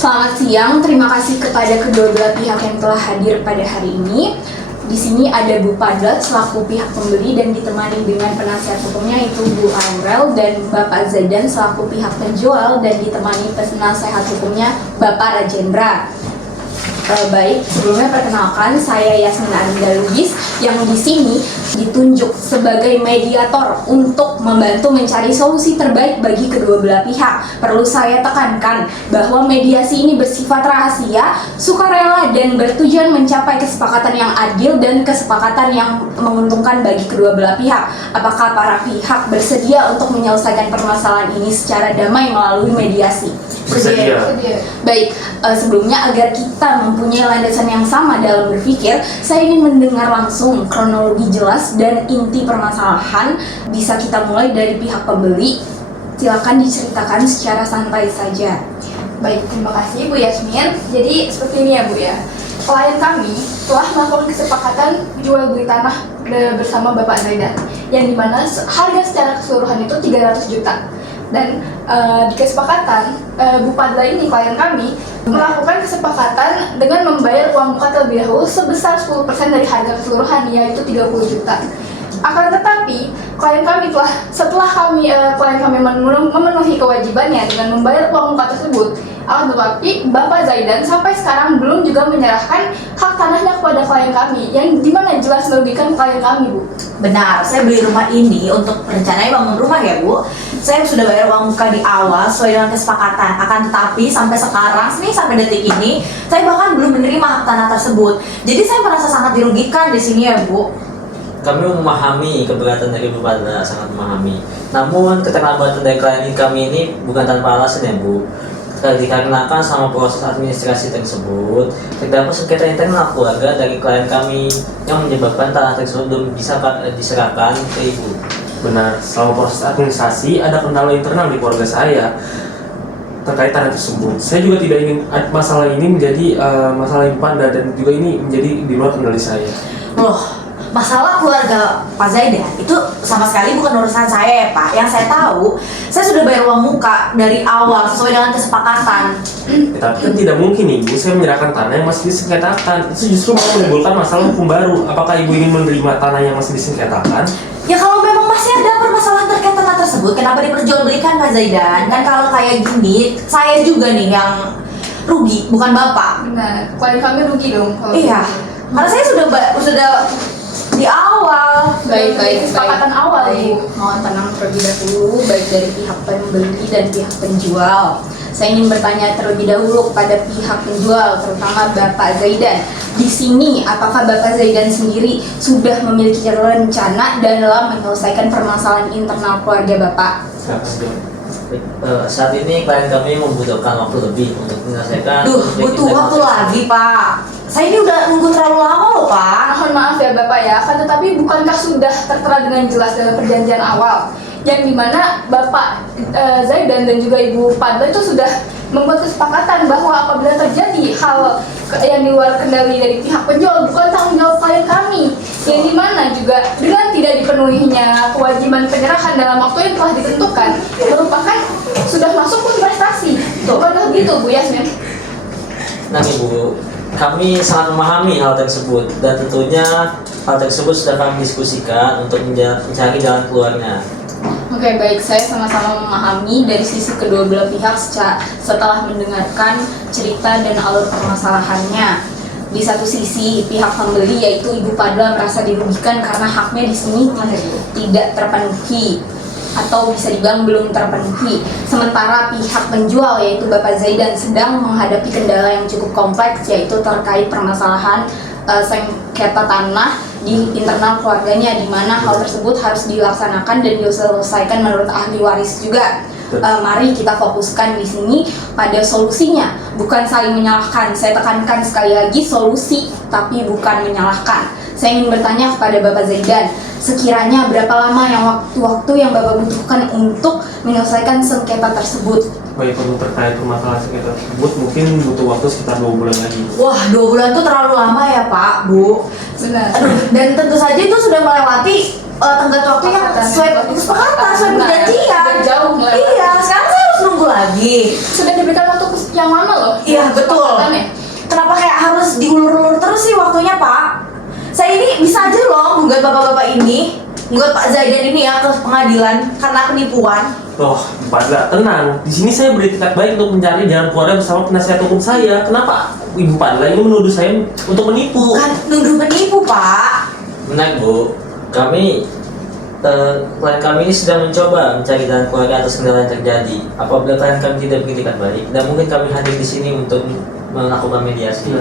Selamat siang, terima kasih kepada kedua belah pihak yang telah hadir pada hari ini. Di sini ada Bu Padlet selaku pihak pembeli dan ditemani dengan penasihat hukumnya yaitu Bu Aurel, dan Bapak Zaidan selaku pihak penjual dan ditemani penasihat hukumnya Bapak Rajendra. Baik, sebelumnya perkenalkan, saya Yasmin Arinda Lubis yang di sini ditunjuk sebagai mediator untuk membantu mencari solusi terbaik bagi kedua belah pihak. Perlu saya tekankan bahwa mediasi ini bersifat rahasia, sukarela, dan bertujuan mencapai kesepakatan yang adil dan kesepakatan yang menguntungkan bagi kedua belah pihak. Apakah para pihak bersedia untuk menyelesaikan permasalahan ini secara damai melalui mediasi? Bersedia. Baik, sebelumnya agar kita mempunyai landasan yang sama dalam berpikir, saya ingin mendengar langsung kronologi jelas dan inti permasalahan. Bisa kita mulai dari pihak pembeli. Silakan diceritakan secara santai saja. Baik, terima kasih Bu Yasmin. Jadi seperti ini ya Bu ya. Klien kami telah melakukan kesepakatan jual beli tanah bersama Bapak Zaidan, yang dimana harga secara keseluruhan itu 300 juta. Dan di kesepakatan Bu Padla ini, klien kami, melakukan kesepakatan dengan membayar uang muka terlebih dahulu sebesar 10% dari harga keseluruhan, yaitu 30 juta. Akan tetapi, klien kami telah, setelah klien kami memenuhi kewajibannya dengan membayar uang muka tersebut, akan tetapi Bapak Zaidan sampai sekarang belum juga menyerahkan hak tanahnya kepada klien kami, yang dimana jelas merugikan klien kami, Bu. Benar, saya beli rumah ini untuk rencananya bangun rumah ya Bu. Saya sudah bayar uang muka di awal sesuai dengan kesepakatan. Akan tetapi sampai sekarang, sampai detik ini, saya bahkan belum menerima hak tanah tersebut. Jadi saya merasa sangat dirugikan di sini ya Bu. Kami memahami keberatan dari Bu Padla, sangat memahami. Namun keterlambatan dari klien kami ini bukan tanpa alasan ya Bu. Dikarenakan sama proses administrasi tersebut, terdapat sengketa internal keluarga dari klien kami yang menyebabkan tanah tersebut belum bisa diserahkan ke Ibu. Benar, selama proses administrasi ada kendala internal di keluarga saya terkait tanah tersebut. Saya juga tidak ingin masalah ini menjadi masalah yang panda dan juga ini menjadi di luar kendali saya. Loh, masalah keluarga Pak Zaidan itu sama sekali bukan urusan saya ya Pak. Yang saya tahu, saya sudah bayar uang muka dari awal sesuai dengan kesepakatan. Tapi kan tidak mungkin Ibu, saya menyerahkan tanah yang masih disengketakan. Itu justru malah menimbulkan masalah hukum baru. Apakah Ibu ingin menerima tanah yang masih disengketakan? Ya kalau memang masih ada permasalahan terkait tanah tersebut, kenapa diperjualbelikan Pak Zaidan? Kan kalau kayak gini, saya juga nih yang rugi, bukan Bapak. Benar, klien kami rugi dong kalau Iya, begitu. karena saya sudah di awal. Baik. Kesepakatan awal, Bu. Mohon tenang terlebih dahulu, baik dari pihak pembeli dan pihak penjual. Saya ingin bertanya terlebih dahulu kepada pihak penjual, terutama Bapak Zaidan. Di sini, apakah Bapak Zaidan sendiri sudah memiliki rencana dalam menyelesaikan permasalahan internal keluarga Bapak? Saat ini klien kami membutuhkan waktu lebih untuk menyelesaikan. Butuh waktu lagi Pak. Saya ini udah nunggu terlalu lama loh Pak. Mohon maaf ya Bapak ya, akan tetapi bukankah sudah tertera dengan jelas dalam perjanjian awal, yang dimana Bapak Zaidan dan juga Ibu Padla itu sudah membuat kesepakatan bahwa apabila terjadi hal yang di luar kendali dari pihak penjual, bukan tanggung jawab klien kami, yang dimana juga dengan tidak dipenuhinya kewajiban penyerahan dalam waktu yang telah ditentukan merupakan sudah masuk pun prestasi. Bukankah begitu Bu Yasmin? Nah Ibu, kami sangat memahami hal tersebut dan tentunya hal tersebut sudah kami diskusikan untuk mencari jalan keluarnya. Oke, baik. Saya sama-sama memahami dari sisi kedua belah pihak setelah mendengarkan cerita dan alur permasalahannya. Di satu sisi, pihak pembeli yaitu Ibu Padla merasa dirugikan karena haknya di sini tidak terpenuhi atau bisa dibilang belum terpenuhi. Sementara pihak penjual yaitu Bapak Zaidan sedang menghadapi kendala yang cukup kompleks, yaitu terkait permasalahan sengketa tanah di internal keluarganya, di mana hal tersebut harus dilaksanakan dan diselesaikan menurut ahli waris juga. Mari kita fokuskan di sini pada solusinya, bukan saling menyalahkan. Saya tekankan sekali lagi, solusi tapi bukan menyalahkan. Saya ingin bertanya kepada Bapak Zaidan, sekiranya berapa lama yang waktu yang Bapak butuhkan untuk menyelesaikan sengketa tersebut? Baik, untuk terkait permasalahan sengketa tersebut mungkin butuh waktu sekitar 2 bulan lagi. Wah, 2 bulan tuh terlalu lama ya Pak, Bu. Benar. Aduh, dan tentu saja itu sudah melewati tenggat waktu yang sesuai kesepakatan, sesuai perjanjian. Sudah jauh melewati. Iya, sekarang saya harus nunggu lagi. Sudah diberikan waktu yang lama loh. Iya diulur-ulur terus sih waktunya, Pak? Saya ini bisa aja loh gugat bapak-bapak ini, gugat Pak Zaidan ini ya ke pengadilan karena penipuan. Loh, Pak Padla, tenang. Di sini saya beritikat baik untuk mencari jalan keluarnya bersama penasihat hukum saya. Kenapa Ibu Padla ini menuduh saya untuk menipu? Bukan nuduh penipu, Pak. Benar Bu, kami klien kami ini sedang mencoba mencari jalan keluarga atas kendala yang terjadi. Apabila klien kami tidak beritikat baik, dan mungkin kami hadir di sini untuk melakukan mediasi.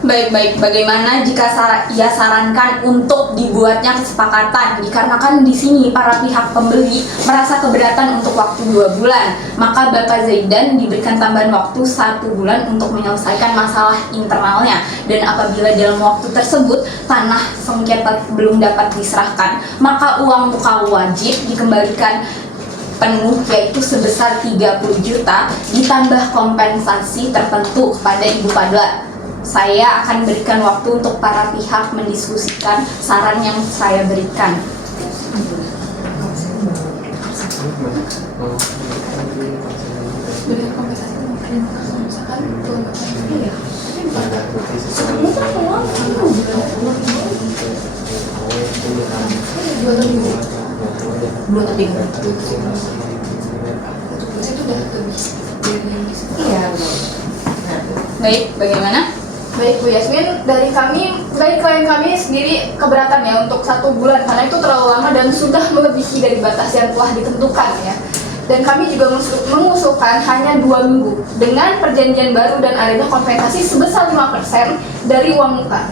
Baik-baik, bagaimana jika ia sarankan untuk dibuatnya kesepakatan? Dikarenakan di sini para pihak pembeli merasa keberatan untuk waktu 2 bulan, maka Bapak Zaidan diberikan tambahan waktu 1 bulan untuk menyelesaikan masalah internalnya. Dan apabila dalam waktu tersebut tanah sengketa belum dapat diserahkan, maka uang muka wajib dikembalikan penuh, yaitu sebesar 30 juta ditambah kompensasi tertentu kepada Ibu Padla. Saya akan berikan waktu untuk para pihak mendiskusikan saran yang saya berikan. Berikan kompensasi mungkin misalkan tuh ya. Dua tapi Itu udah lebih. iya. Baik, bagaimana? Baik Bu Yasmin, dari klien kami sendiri keberatan ya untuk 1 bulan karena itu terlalu lama dan sudah melebihi dari batas yang telah ditentukan ya. Dan kami juga mengusulkan hanya 2 minggu dengan perjanjian baru dan adanya kompensasi sebesar 5% dari uang muka.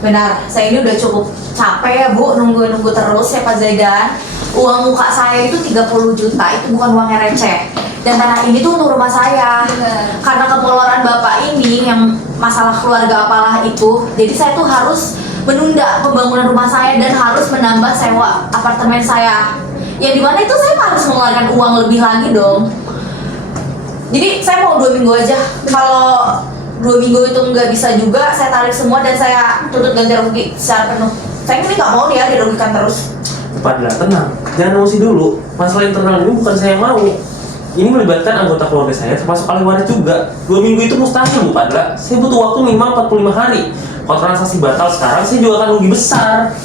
Benar, saya ini udah cukup capek ya Bu, nunggu-nunggu terus ya Pak Zaidan. Uang muka saya itu 30 juta, itu bukan uang yang receh. Dan tanah ini tuh untuk rumah saya. Benar. Karena kepoloran Bapak ini yang masalah keluarga apalah itu, jadi saya tuh harus menunda pembangunan rumah saya dan harus menambah sewa apartemen saya. Yang dimana itu saya harus mengeluarkan uang lebih lagi dong. Jadi saya mau 2 minggu aja. Kalau 2 minggu itu nggak bisa juga, saya tarik semua dan saya tuntut ganti rugi secara penuh. Saya ini nggak mau dia dirugikan terus. Padla, tenang. Jangan emosi dulu. Masalah internal ini bukan saya yang mau. Ini melibatkan anggota keluarga saya, termasuk ahli waris juga. 2 minggu itu mustahil, Bu Padla. Saya butuh waktu minimal 45 hari. Kalau transaksi batal sekarang, saya juga akan rugi besar.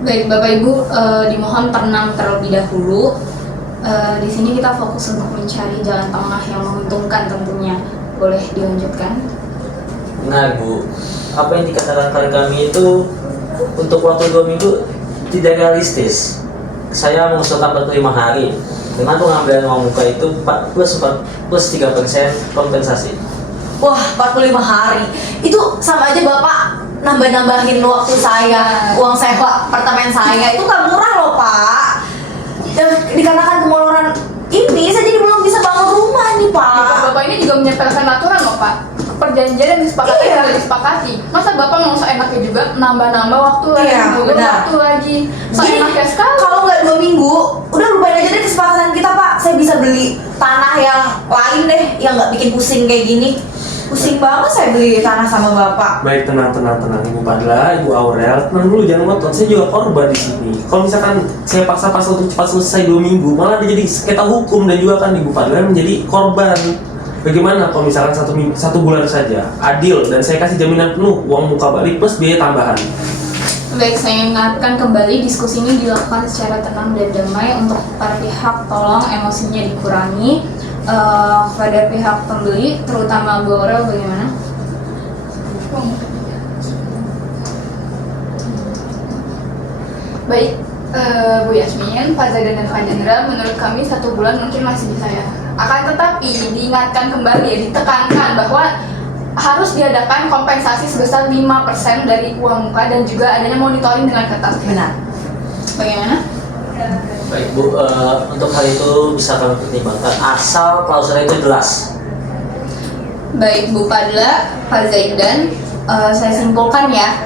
Baik, Bapak Ibu, dimohon tenang terlebih dahulu. Di sini kita fokus untuk mencari jalan tengah yang menguntungkan tentunya. Boleh dilanjutkan? Benar Bu, apa yang dikatakan klien kami itu untuk waktu 2 minggu tidak realistis. Saya mengusulkan 45 hari dengan pengambilan uang muka itu 4 plus 3% kompensasi. Wah, 45 hari. Itu sama aja Bapak nambah-nambahin waktu saya, uang sewa apartemen saya. Itu nggak murah loh, Pak. Dikarenakan kemoloran ini, saya jadi belum bisa bangun rumah nih, Pak. Bapak ini juga menyepelekan aturan loh Pak. Perjanjian yang disepakati Iya. sudah disepakati. Masa Bapak mau seenaknya juga nambah-nambah waktu lagi, Iya, nambah benar. waktu lagi. Jadi Seenaknya sekali. kalau nggak 2 minggu, udah lupain aja deh kesepakatan kita, Pak. Saya bisa beli tanah yang lain deh, yang nggak bikin pusing kayak gini. Pusing banget saya beli tanah sama Bapak. Baik, tenang, Ibu Padla, Ibu Aurel, tenang dulu, jangan ngotot. Saya juga korban di sini. Kalau misalkan saya paksa-paksa untuk cepat selesai 2 minggu, malah dia jadi sengketa hukum dan juga kan Ibu Padla menjadi korban. Bagaimana kalau misalkan 1 bulan saja, adil, dan saya kasih jaminan penuh uang muka balik plus biaya tambahan. Baik, saya ingatkan kembali diskusi ini dilakukan secara tenang dan damai. Untuk para pihak, tolong emosinya dikurangi. Pada pihak pembeli, terutama Bu Aurel, bagaimana? Baik, Bu Yasmin, Pak Zaidan dan Pak Jendral, menurut kami 1 bulan mungkin masih bisa ya. Akan tetapi diingatkan kembali ya, ditekankan bahwa harus diadakan kompensasi sebesar 5% dari uang muka dan juga adanya monitoring dengan ketat. Benar. Bagaimana? Baik Bu, untuk hal itu bisa kami pertimbangkan asal klausulnya itu jelas. Baik Bu Padla, Pak Zaidan, saya simpulkan ya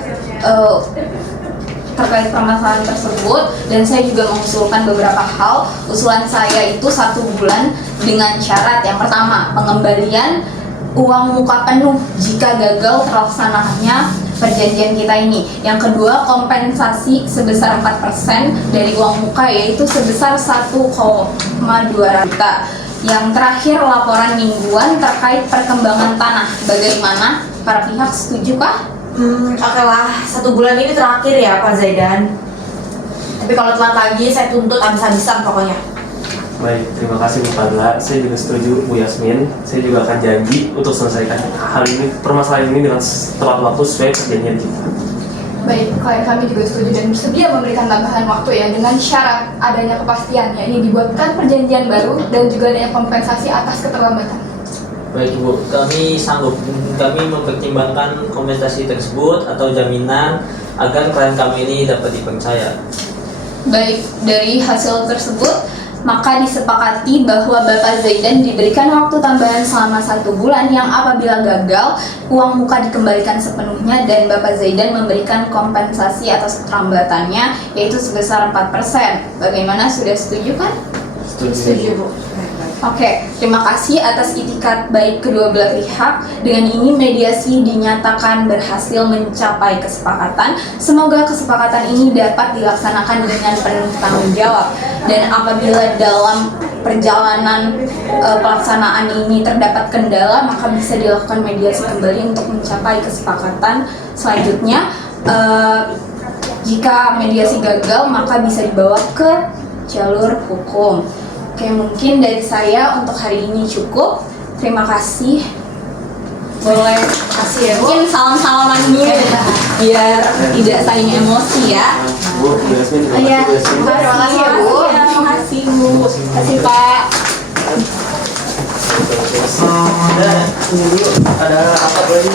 terkait permasalahan tersebut, dan saya juga mengusulkan beberapa hal. Usulan saya itu 1 bulan dengan syarat yang pertama, pengembalian uang muka penuh jika gagal terlaksananya perjanjian kita ini. Yang kedua, kompensasi sebesar 4% dari uang muka, yaitu sebesar 1,2 juta. Yang terakhir, laporan mingguan terkait perkembangan tanah. Bagaimana para pihak. Setuju kah? Oke lah, 1 bulan ini terakhir ya Pak Zaidan. Tapi kalau telat lagi saya tuntut habis-habisan pokoknya. Baik, terima kasih Bu Fadla. Saya juga setuju Bu Yasmin. Saya juga akan janji untuk selesaikan hal ini, permasalahan ini dengan tepat waktu sesuai perjanjian kita. Baik, klien kami juga setuju dan bersedia memberikan tambahan waktu ya dengan syarat adanya kepastian, yakni dibuatkan perjanjian baru dan juga adanya kompensasi atas keterlambatan. Baik Ibu, kami sanggup, kami mempertimbangkan kompensasi tersebut atau jaminan agar klien kami ini dapat dipercaya. Baik, dari hasil tersebut, maka disepakati bahwa Bapak Zaidan diberikan waktu tambahan selama 1 bulan yang apabila gagal, uang muka dikembalikan sepenuhnya dan Bapak Zaidan memberikan kompensasi atas keterlambatannya yaitu sebesar 4%. Bagaimana, sudah setuju kan? Setuju Bu. Oke, terima kasih atas itikat baik kedua belah pihak. Dengan ini mediasi dinyatakan berhasil mencapai kesepakatan. Semoga kesepakatan ini dapat dilaksanakan dengan penuh tanggung jawab. Dan apabila dalam perjalanan pelaksanaan ini terdapat kendala, maka bisa dilakukan mediasi kembali untuk mencapai kesepakatan selanjutnya. Jika mediasi gagal, maka bisa dibawa ke jalur hukum. Oke, mungkin dari saya untuk hari ini cukup. Terima kasih. Boleh Kasih ya Bu. mungkin salam-salaman dulu biar tidak saling emosi ya. Bu Yasmin, terima Iya, kasih Bu Yasmin. Terima kasih ya, Bu. Terima kasih Bu. Terima kasih Pak. Ini dulu, ada apa lagi?